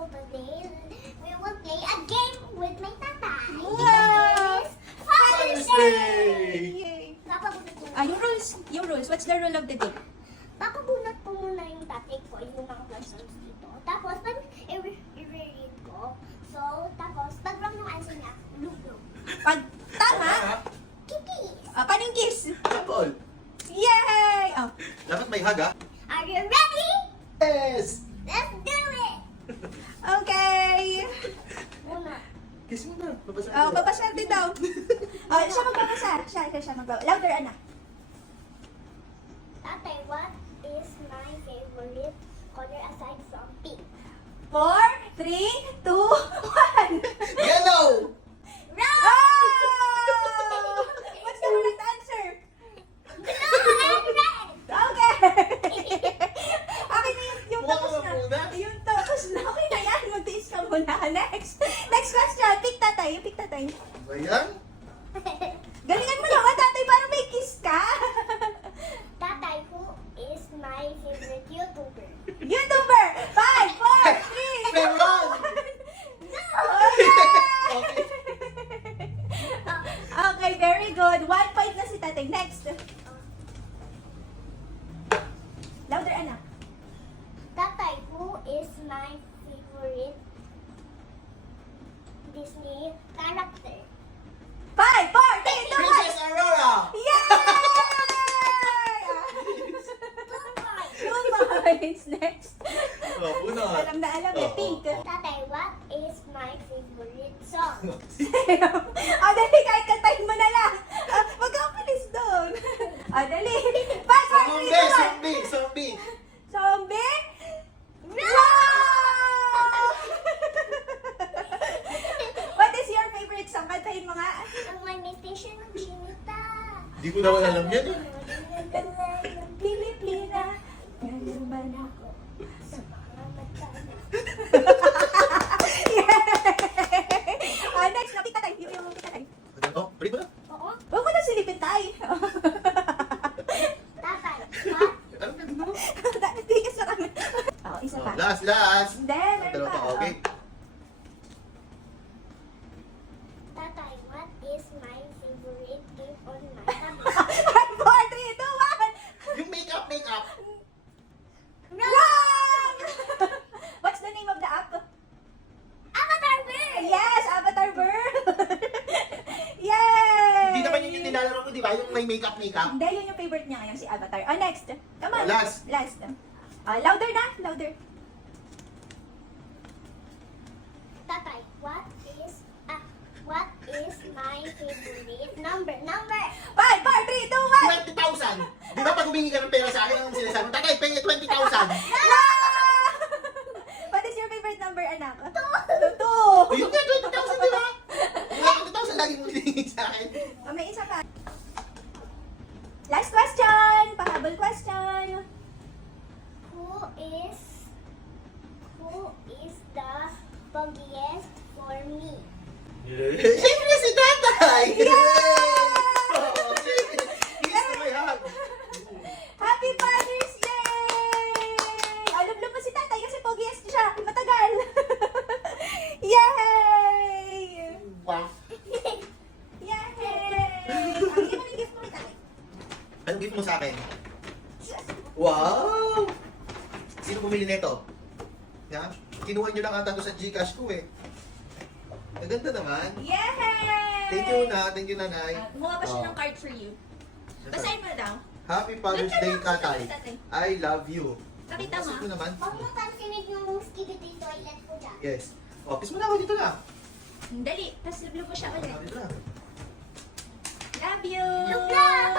So today, we will play a game with my tatay. Wow! It is Father's Day! Yay! Papabunot ko Ah, yung rules. What's the rule of the day? Papabunot ko muna yung tatay ko yung mga questions dito. Tapos, pag i-read ko, so, tapos, pag wrong yung answer niya, blue. Pag tama, Kitties! paano yung kiss? Apple. Yay! Oh. Dapat may hug, ah. Are you ready? Yes! Let's do it! Okay. Muna. Kiss mo na. Babasa Oh, babasarte daw. Oh, siya magbabasa. Siya magbabasa. Louder, anak. Tatay, what is my favorite color aside from pink? 4, 3, 2, 1. Yellow! Red! Oh! What's the correct answer? Blue and red! Okay. Okay na yung Mukha tapos ka na. muna. Yung tapos na. Okay na yan. Magtiis ka muna. Next question. Pick tatay. Pick tatay. Ba yan? Galingan mo naman tatay para may kiss ka. Tatay, who is my favorite YouTuber? YouTuber. 5, 4, 3, 2, Meron! 1. Okay, very good. 1 point na si tatay. Next. Louder, anak. Tatay, who is my favorite Disney character? 5, 4, 3, 2, 1. Princess Aurora! Yay! 2 points. Next. Oh, bunot. Alam na alam eh. Oo. Pink. Tatay, what is my favorite song? Dali, kahit kantahin mo na lang. Wag kang pilis doon. Dali. 5, 4, 3, 2, 1. Zombie! Zombie! Zombie? Wow! What is your favorite song? Kantahin mo nga. Ang manifestation ng Chinita. Di ko naman alam yan eh. Pilipina. Ngayon ba na ako? Sa mga mata. Next, no, kita tayo. Yung kita tayo. Oh, balik mo na. Oo. Huwag mo na silipin tayo. Tatay, what? Ano ka mo? Dahil tigas na kami. Isa pa. Last! Hindi, meron Dalawa pa. pa, okay. Tatay, what is my favorite game on my tablet? 5, 4, 3, 2, 1. Yung makeup! Wrong! What's the name of the app? Avatar Bird! Yes, Avatar World! Yay! Hindi naman yun yung nilalaro ko, di ba? Yung may makeup. Hindi, yun yung favorite niya ngayon, si Avatar. Next. Come on. Last. Louder na, louder. Tatay, what is my favorite number? 5, 4, 3, 2, 1. 20,000! Di ba pag humingi ka ng pera sa akin, ang sinasabi, Tatay, pay 20,000! What is your favorite number, anak? 2. Ayun nga, 20,000, di ba? Yung 20,000 lagi mo hinihingi sa akin. May isa pa. Last question. Pahabol question. Who is the puggiest for me? Siyempre si Tatay! Yay! Oo, siyempre. Kiss na may hug. Happy Father's Day! Alam mo si tatay kasi pogiest siya. Matagal. Yay! Wow. Yay! Ang yung gift mo tatay. Anong gift mo sa akin? Wow! Sino bumili nito? Ya? Kinuha nyo lang ata to sa Gcash ko eh. Maganda naman. Yay! Thank you nanay. Kumuha pa siya ng card for you. Basahin mo daw. Happy Father's Day, Tatay. I love you. Nakita mo? Basahin ko naman. Huwag mo pansinin yung skibidi toilet ko dyan. Yes. Oh, kiss mo na ako dito na. Dali, tapos lublo mo siya ulit. Dito na. Love you! Love!